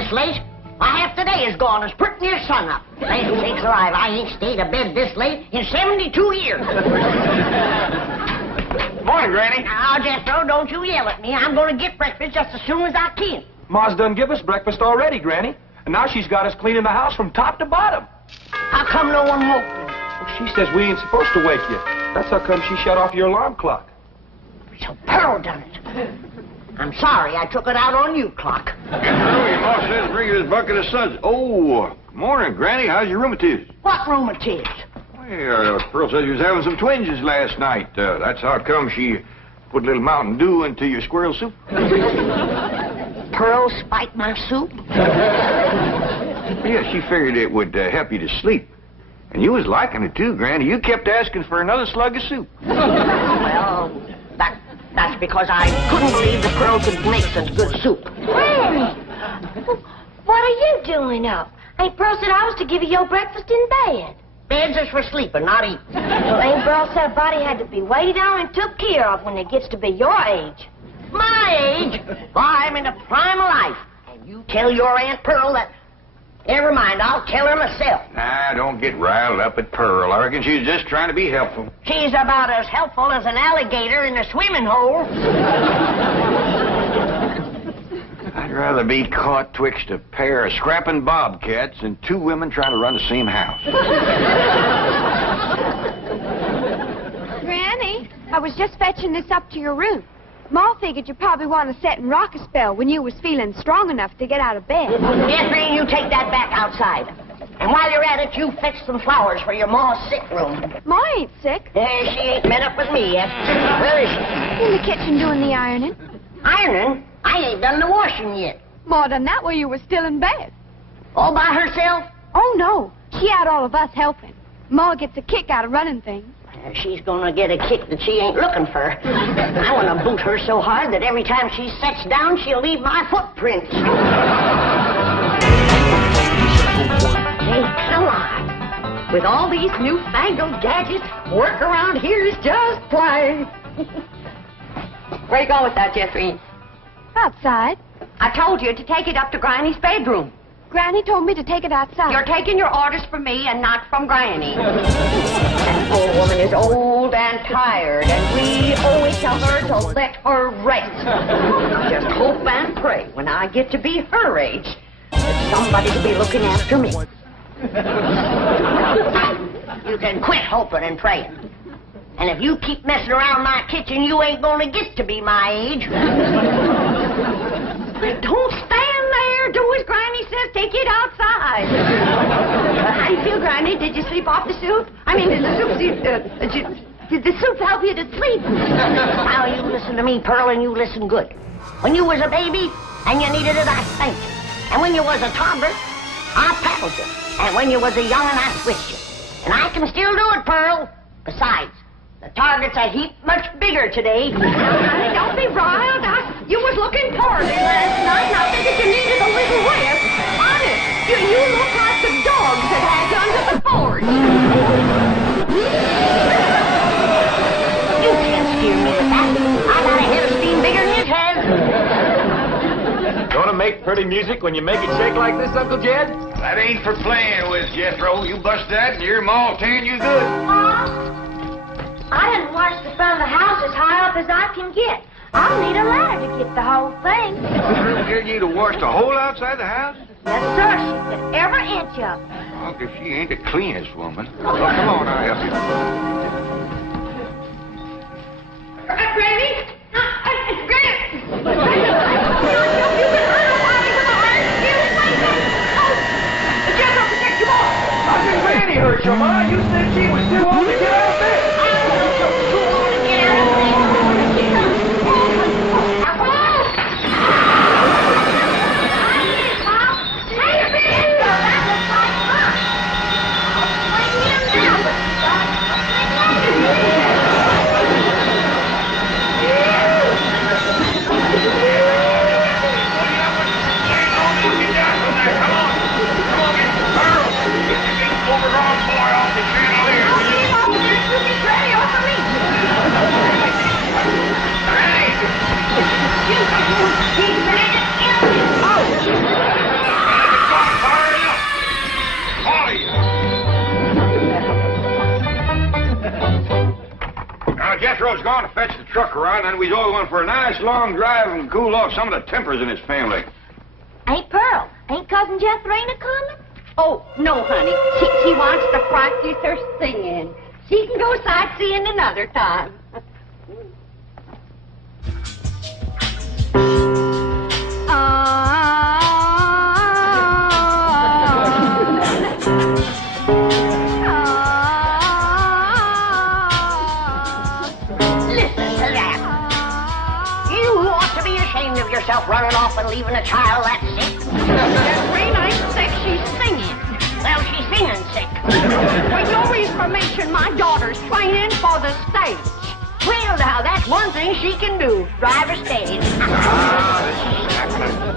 this late? Why, half the day is gone as pretty near sunup. Land sakes alive, I ain't stayed abed this late in 72 years. Morning, Granny. Now, Jethro, don't you yell at me. I'm going to get breakfast just as soon as I can. Ma's done give us breakfast already, Granny. And now she's got us cleaning the house from top to bottom. How come no one woke me? Well, she says we ain't supposed to wake you. That's how come she shut off your alarm clock. So Pearl done it. I'm sorry I took it out on you, Clock. Your ma says bring you this bucket of suds. Oh, morning, Granny. How's your rheumatiz? What rheumatiz? Well, Pearl said you was having some twinges last night. That's how come she put a little Mountain Dew into your squirrel soup. Pearl spiked my soup? Yeah, she figured it would help you to sleep. And you was liking it, too, Granny. You kept asking for another slug of soup. Well, that's because I couldn't believe that Pearl could make such good soup. Granny, what are you doing up? Aunt Pearl said I was to give you your breakfast in bed. Beds is for sleeping, not eating. Well, Aunt Pearl said a body had to be waited on and took care of when it gets to be your age. My age? Why, I'm in the prime of life. And you tell your Aunt Pearl that... Never mind, I'll tell her myself. Nah, don't get riled up at Pearl. I reckon she's just trying to be helpful. She's about as helpful as an alligator in a swimming hole. I'd rather be caught twixt a pair of scrapping bobcats than two women trying to run the same house. Granny, I was just fetching this up to your room. Ma figured you'd probably want to sit and rock a spell when you was feeling strong enough to get out of bed. Jeffrey, you take that back outside. And while you're at it, you fetch some flowers for your ma's sick room. Ma ain't sick. She ain't met up with me yet. Where is she? In the kitchen doing the ironing. Ironing? I ain't done the washing yet. Ma done that while you was still in bed. All by herself? Oh, no. She had all of us helping. Ma gets a kick out of running things. She's gonna get a kick that she ain't looking for. I want to boot her so hard that every time she sets down, she'll leave my footprints. Hey, come on. With all these newfangled gadgets, work around here is just plain. Where you going with that, Jeffrey? Outside. I told you to take it up to Granny's bedroom. Granny told me to take it outside. You're taking your orders from me and not from Granny. That poor woman is old and tired, and we owe it to her to let her rest. Just hope and pray when I get to be her age that somebody will be looking after me. You can quit hoping and praying. And if you keep messing around my kitchen, you ain't gonna get to be my age. Don't stand there. Do as Granny says. Take it outside. How do you feel, Granny? Did you sleep off the soup? I mean, did the soup help you to sleep? Now, you listen to me, Pearl, and you listen good. When you was a baby and you needed it, I spanked you. And when you was a toddler, I paddled you. And when you was a young'un, I switched you. And I can still do it, Pearl. Besides, the target's a heap much bigger today. Don't be riled. You was looking poorly last night, and I figured you needed a little rest. Honest, you look like the dogs that had you under the porch. You can't steer me with that. I got a head of steam bigger than his head. Gonna make pretty music when you make it shake like this, Uncle Jed? That ain't for playing with, Jethro. You bust that and your ma'll tan you good. I didn't wash the front of the house as high up as I can get. I'll need a ladder to get the whole thing. You need to wash the whole outside the house? Yes, sir. She said every inch of it. Well, if she ain't the cleanest woman. Well, come on, I'll help you. Granny? How did Granny hurt you, Ma? You said she was too old to get out of bed. Overgrown boy off the chandelier. was going to fetch the truck around, and we was all going for a nice long drive and cool off some of the tempers in his family. Ain't Pearl? Ain't Cousin Jethrina coming? Oh, no, honey. She wants to practice her singing. She can go sightseeing another time. Yourself running off and leaving a child that sick? Jeffrey, I think she's singing. Well, she's singing sick. For your information, my daughter's training for the stage. Well, now, that's one thing she can do. Drive a stage.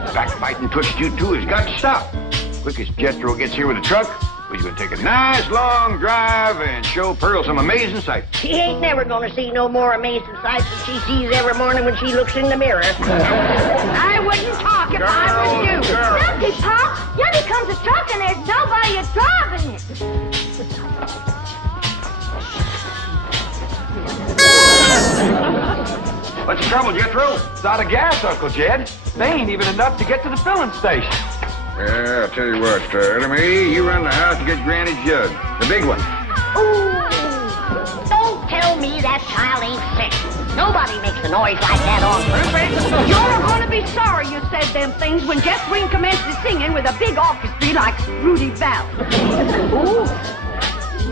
This backbiting twist you two has got to stop. Quick as Jethro gets here with the truck, we're going to take a nice long drive and show Pearl some amazing sights. She ain't never going to see no more amazing sights than she sees every morning when she looks in the mirror. I wouldn't talk if I was you. Look, Pop. Here comes a truck and there's nobody driving it. What's the trouble, Jethro? It's out of gas, Uncle Jed. They ain't even enough to get to the filling station. Yeah, I'll tell you what, Ellie, you run the house and get Granny's jug. The big one. Ooh, don't tell me that child ain't sick. Nobody makes a noise like that on purpose. You're going to be sorry you said them things when Jeff Green commences singing with a big orchestra like Rudy Valley. Ooh,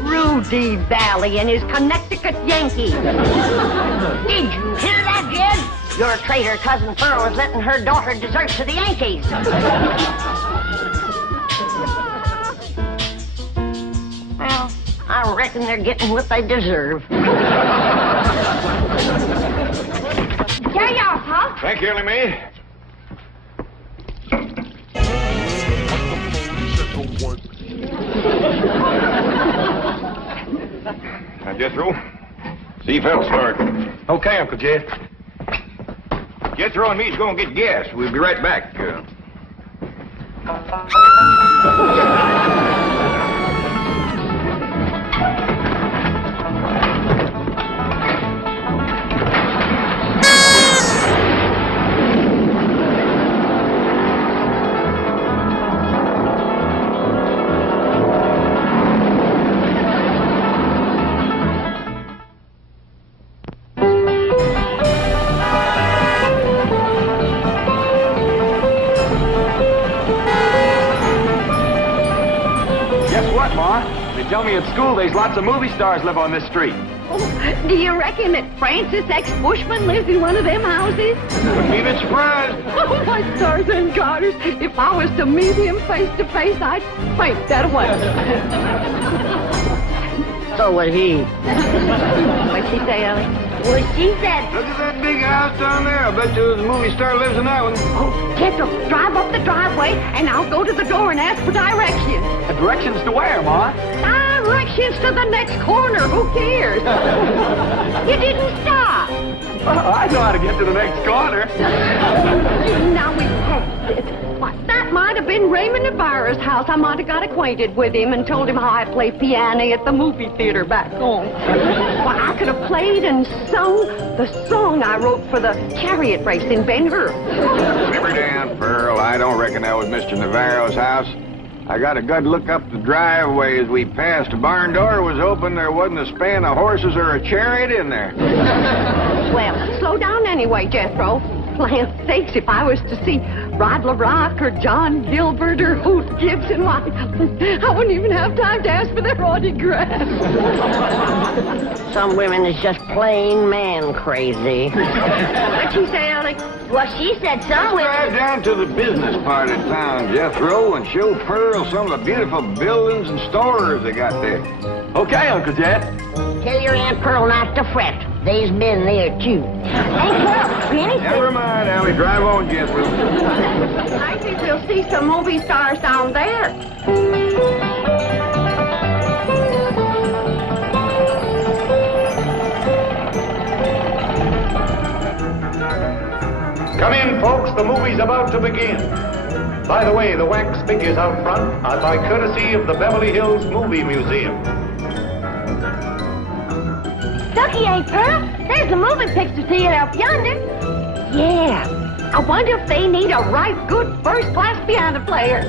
Rudy Valley and his Connecticut Yankees. Did you hear that, Jed? Your traitor cousin Pearl is letting her daughter desert to the Yankees. Well, I reckon they're getting what they deserve. Here you are, Pop. Thank you, Ellie Mae. Now, Jethro, see if that'll start. Okay, Uncle Jed. Jethro and me's going to get gas. We'll be right back. Tell me at school there's lots of movie stars live on this street. Oh, do you reckon that Francis X. Bushman lives in one of them houses? Wouldn't be a bit surprised. Oh, my stars and garters. If I was to meet him face to face, I'd faint that away. So would he. What'd she say, Ellie? Well, she said... Look at that big house down there. I bet you the movie star lives in that one. Oh, Jethro, drive up the driveway, and I'll go to the door and ask for directions. Directions to where, Ma? Directions to the next corner. Who cares? You didn't stop. I know how to get to the next corner. Now we passed it. Why, that might have been Raymond Navarro's house. I might have got acquainted with him and told him how I play piano at the movie theater back home. Why, I could have played and sung the song I wrote for the chariot race in Ben-Hur. Never down, Pearl. I don't reckon that was Mr. Navarro's house. I got a good look up the driveway as we passed. The barn door was open. There wasn't a span of horses or a chariot in there. Well, slow down anyway, Jethro. Land sakes, if I was to see Rod LaRock or John Gilbert or Hoot Gibson, why, I wouldn't even have time to ask for their autograph. Some women is just plain man crazy. What'd she say, Ellie? Well, she said some women... Drive down to the business part of town, Jethro, and show Pearl some of the beautiful buildings and stores they got there. Okay, Uncle Jed. Tell your Aunt Pearl not to fret. They's been there, too. Hey, Pearl, Granny said... Never mind, Allie. Drive on, Jethro. I think we'll see some movie stars down there. Come in, folks. The movie's about to begin. By the way, the wax figures out front are by courtesy of the Beverly Hills Movie Museum. Ducky ain't Pearl. There's the moving picture theater up yonder. Yeah. I wonder if they need a right good first-class piano player.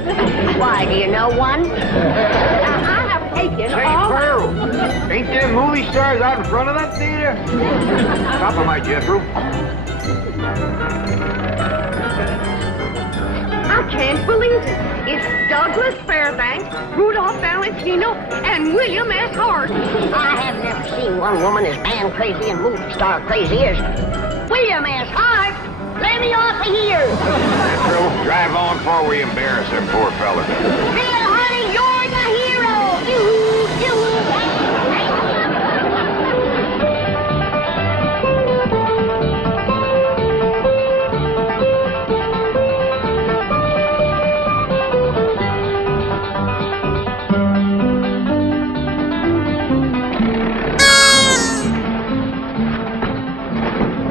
Why, do you know one? I have taken Say, all... Pearl, ain't there movie stars out in front of that theater? Top of my Jethro. I can't believe it. It's Douglas Fairbanks, Rudolph Valentino, and William S. Hart. I have never seen one woman as man crazy and movie star crazy as William S. Hart. Let me off of here. Jethro, drive on before we embarrass them poor fellas. Bill, honey, you're the hero. You.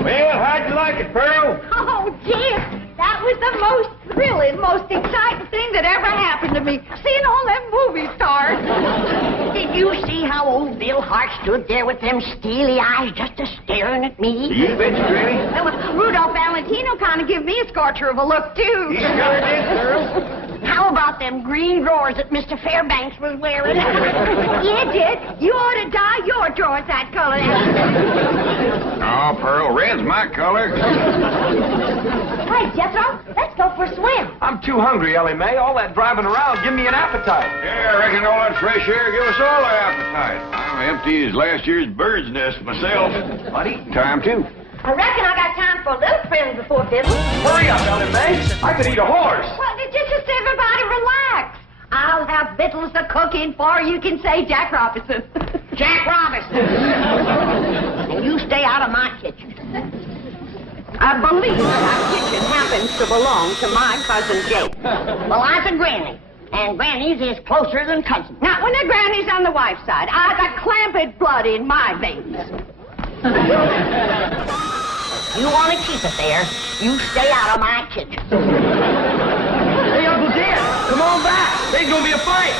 Well, how'd you like it, Pearl? Oh, Jim, that was the most thrilling, most exciting thing that ever happened to me. Seeing all them movie stars. Did you see how old Bill Hart stood there with them steely eyes just a-staring at me? You betcha, Granny. Rudolph Valentino kind of give me a scorcher of a look, too. He sure did, Pearl. How about them green drawers that Mr. Fairbanks was wearing? Yeah, Dick, you ought to dye your drawers that color. Oh, Pearl, red's my color. Hey, Jethro, let's go for a swim. I'm too hungry, Ellie Mae. All that driving around give me an appetite. Yeah, I reckon all that fresh air give us all an appetite. I'm empty as last year's bird's nest myself. But eating time, too. I reckon I got time for a little friend before Bill. Hurry up, Ellie Mae. I could eat a horse. Well, just everybody relax. I'll have victuals to cook in for you can say Jack Robinson. Jack Robinson. And you stay out of my kitchen. I believe that kitchen happens to belong to my cousin Jake. Well, I'm a granny. And grannies is closer than cousins. Not when the granny's on the wife's side. I got clamped blood in my veins. You want to keep it there, you stay out of my kitchen. Hey, Uncle Jed, come on back. There's going to be a fight.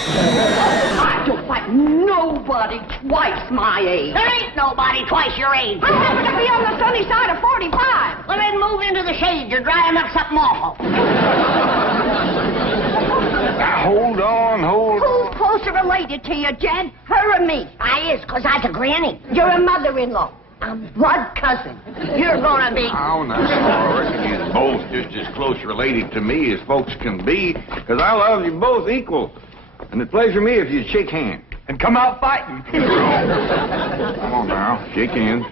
I don't fight nobody twice my age. There ain't nobody twice your age. I happen to be on the sunny side of 45. Well, then move into the shade. You're drying up something awful. Now, hold on. Who's closer related to you, Jed? Her or me? I is, 'cause I's a granny. You're a mother-in-law. I'm blood cousin. You're gonna be... Oh, no. I reckon you're both just as close related to me as folks can be, 'cause I love you both equal. And it'd pleasure me if you'd shake hands. And come out fighting. Come on now, shake hands.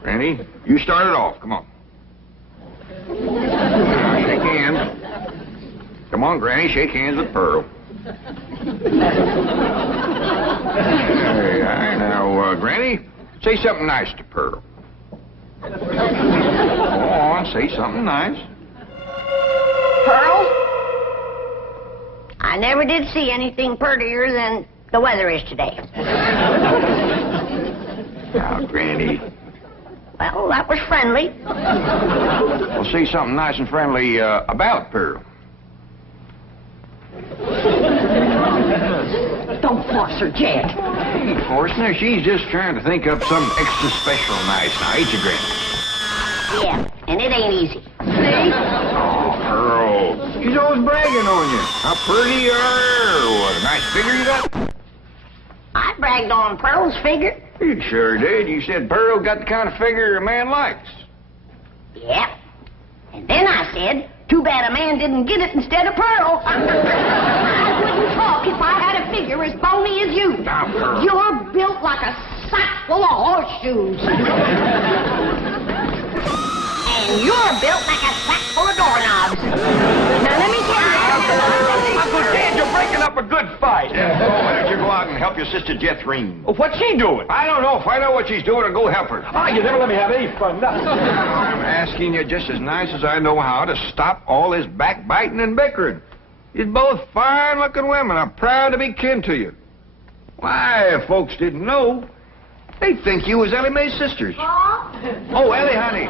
Granny, you start it off. Come on. Now, shake hands. Come on, Granny, shake hands with Pearl. There you are. Now, Granny, say something nice to Pearl. Go on, say something nice. Pearl? I never did see anything prettier than the weather is today. Now, Granny. Well, that was friendly. Well, say something nice and friendly about Pearl. Don't force her, Jed. Hey, Forstner, she's just trying to think up something extra special nice. Now, ain't you, Granny? Yeah, and it ain't easy. See? Oh, Pearl. She's always bragging on you. How pretty you are. What a nice figure you got. I bragged on Pearl's figure. You sure did. You said Pearl got the kind of figure a man likes. Yep. And then I said, too bad a man didn't get it instead of Pearl. I wouldn't talk if I had a figure as bony as you. Now, Pearl. You're built like a sack full of horseshoes. And you're built like a sack full of doorknobs. Now, let me tell you something. Uncle Jed, you're breaking up a good fight. Yeah, why don't you go out and help your sister Jethrine? Oh, what's she doing? I don't know. Find out what she's doing and go help her. Ah, you never let me have any fun. No. I'm asking you just as nice as I know how to stop all this backbiting and bickering. You're both fine-looking women. I'm proud to be kin to you. Why, if folks didn't know, they'd think you was Ellie Mae's sisters. Oh, Ellie, honey.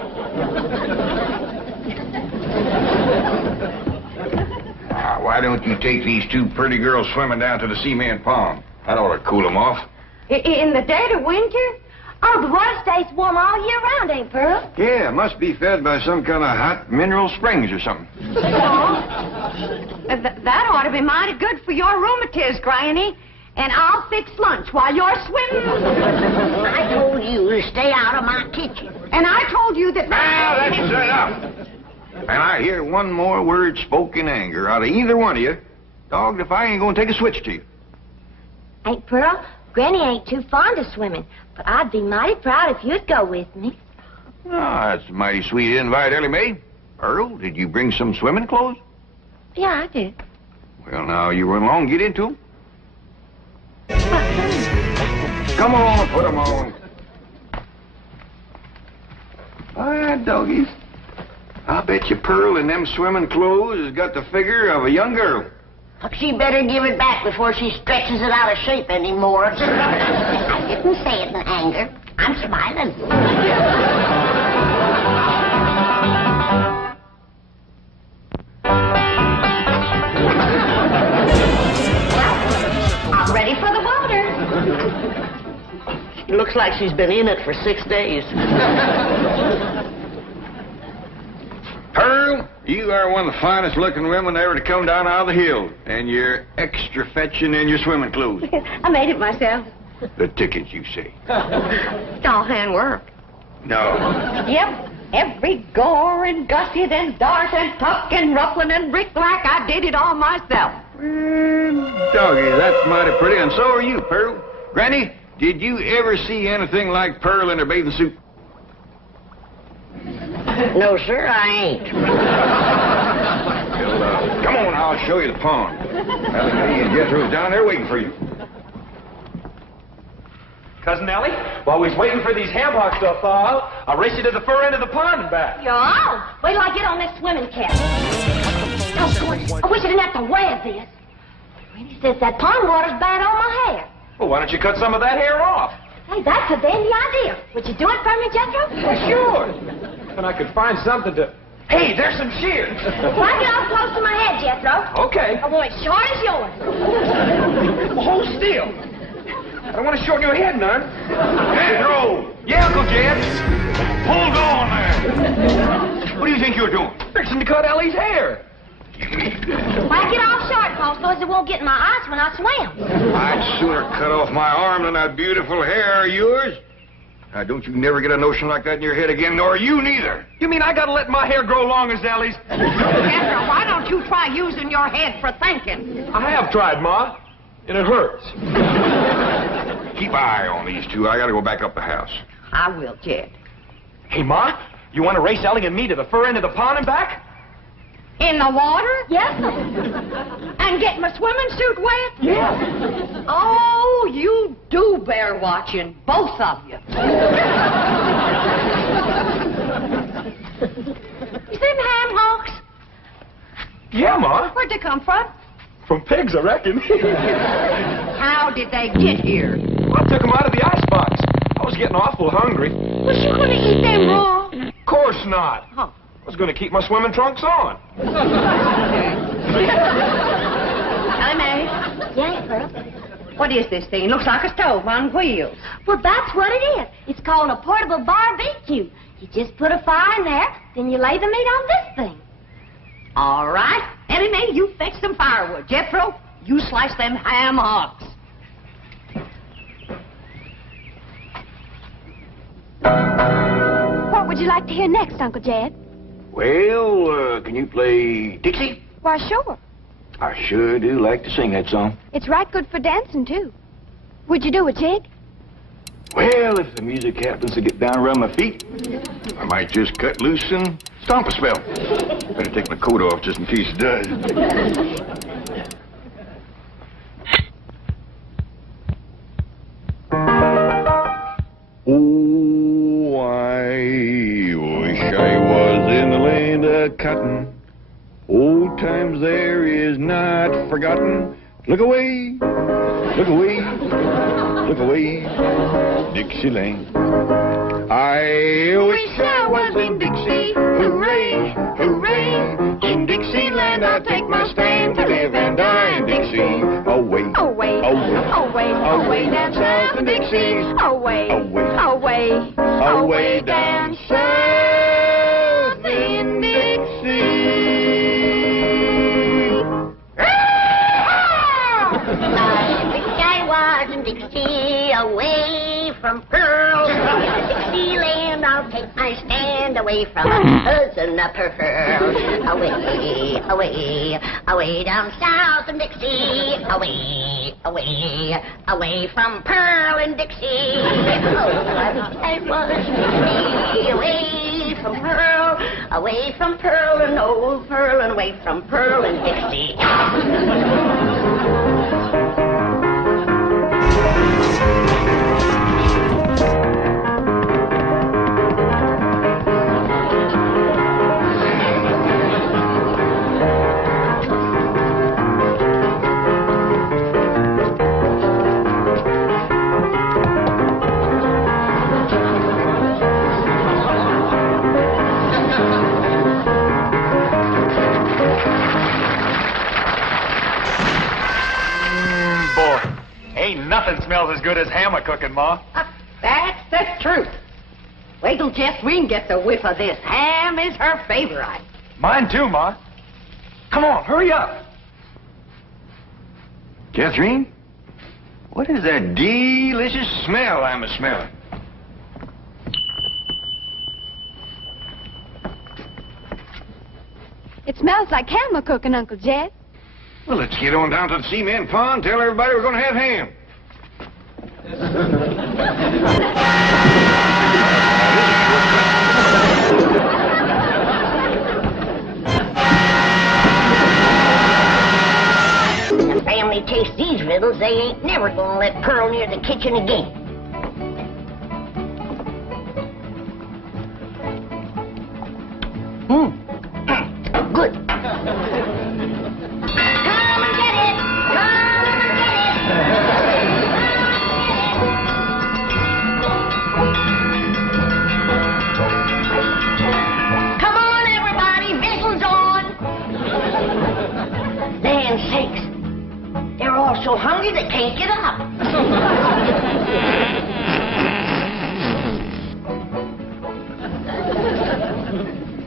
Now, why don't you take these two pretty girls swimming down to the cement pond? That ought to cool them off. In the dead of winter? Oh, the water stays warm all year round, ain't Pearl? Yeah, it must be fed by some kind of hot mineral springs or something. That ought to be mighty good for your rheumatiz, Granny. And I'll fix lunch while you're swimming. I told you to stay out of my kitchen. And I told you that... Now, that's enough. And I hear one more word spoken in anger out of either one of you, dogged if I ain't gonna take a switch to you. Ain't Pearl? Granny ain't too fond of swimming, but I'd be mighty proud if you'd go with me. Oh, that's a mighty sweet invite, Ellie Mae. Earl, did you bring some swimming clothes? Yeah, I did. Well, now, you run along and get into them. Come on, put them on. All right, doggies. I bet you Pearl in them swimming clothes has got the figure of a young girl. She better give it back before she stretches it out of shape anymore. I didn't say it in anger. I'm smiling. I'm ready for the water. It looks like she's been in it for 6 days. Pearl, you are one of the finest looking women ever to come down out of the hill. And you're extra fetching in your swimming clothes. I made it myself. The tickets, you say? It's all handwork. No. Yep. Every gore and gusset and dart and tuck and ruffling and brick-black, I did it all myself. Doggy, that's mighty pretty, and so are you, Pearl. Granny, did you ever see anything like Pearl in her bathing suit? No, sir, I ain't. Well, come on, I'll show you the pond. Ellie Mae and Jethro's down there waiting for you. Cousin Ellie, while we was waiting for these ham hocks to thaw out, I'll race you to the fur end of the pond and back. Yo, wait till I get on this swimming cap. Oh, gosh, I wish I didn't have to wear this. Granny says that pond water's bad on my hair. Well, why don't you cut some of that hair off? Hey, that's a dandy idea. Would you do it for me, Jethro? Well, sure. And I could find something to... Hey, there's some shears. Why get off close to my head, Jethro? Okay. I want it short as yours. Well, hold still. I don't want to shorten your head none. Jethro! Yeah, Uncle Jed. Hold on there! What do you think you're doing? Fixing to cut Ellie's hair. Why get off short, Paul, so as it won't get in my eyes when I swim? I'd sooner cut off my arm than that beautiful hair of yours. Now, don't you never get a notion like that in your head again, nor you neither. You mean I gotta let my hair grow long as Ellie's? Jethro, why don't you try using your head for thinking? I have tried, Ma, and it hurts. Keep an eye on these two. I gotta go back up the house. I will, Jed. Hey, Ma, you want to race Ellie and me to the fur end of the pond and back? In the water? Yes, sir. And get my swimming suit wet? Yeah. Oh, you do bear watching, both of you. You seen ham hocks? Yeah, Ma. Where'd they come from? From pigs, I reckon. How did they get here? I took them out of the icebox. I was getting awful hungry. Was you going to eat them raw? Of course not. Huh. I was going to keep my swimming trunks on. Ellie Mae, Yeah, Pearl. what is this thing? Looks like a stove on wheels. Well, that's what it is. It's called a portable barbecue. You just put a fire in there, then you lay the meat on this thing. All right. Ellie Mae, you fetch some firewood. Jethro, you slice them ham hocks. What would you like to hear next, Uncle Jed? Well, can you play Dixie? Why, sure. I sure do like to sing that song. It's right good for dancing, too. Would you do a jig? Well, if the music happens to get down around my feet, I might just cut loose and stomp a spell. Better take my coat off just in case it does. Oh, I wish I was in the land of cotton. Old times there is not forgotten. Look away, look away, look away, Dixieland. I wish I was in Dixie. Hooray, hooray. In Dixieland I take my stand to live and die in Dixie. Away, Away, away, away, away, down south in Dixie. Away, away, away, away down south in Dixie. I was in Dixie, away from Pearl. Dixieland, I'll take my stand away from cousin Pearl. Away, away, away down south in Dixie. Away, away, away from Pearl and Dixie. Oh, I was in Dixie, away from Pearl and old Pearl, and away from Pearl and Dixie. Ain't nothing smells as good as hammer cooking, Ma. That's the truth. Wait till Catherine gets a whiff of this. Ham is her favorite. Mine too, Ma. Come on, hurry up. Catherine, what is that delicious smell I'm a-smelling? It smells like ham cooking, Uncle Jed. Well, let's get on down to the cement pond, tell everybody we're going to have ham. The family tastes these riddles, they ain't never gonna let Pearl near the kitchen again. Good. Come and get it! Come and get it! Come on, everybody, whistles on! Land sakes, they're all so hungry they can't get up.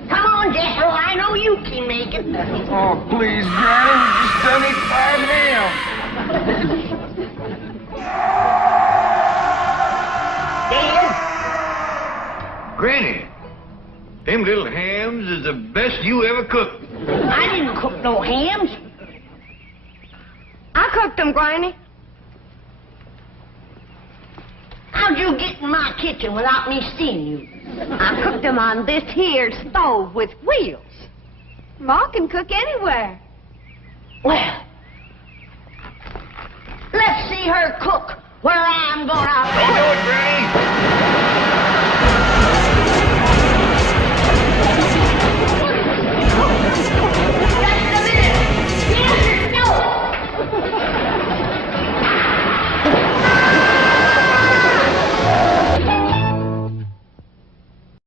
Come on, Jethro, I know you can make it. Oh, please, Granny, just let me 5 ham. Dad? Granny, them little hams is the best you ever cooked. I didn't cook no hams. I cooked them, Granny. How'd you get in my kitchen without me seeing you? I cooked them on this here stove with wheels. Ma can cook anywhere. Well, let's see her cook where I'm gonna... Don't do it, Granny.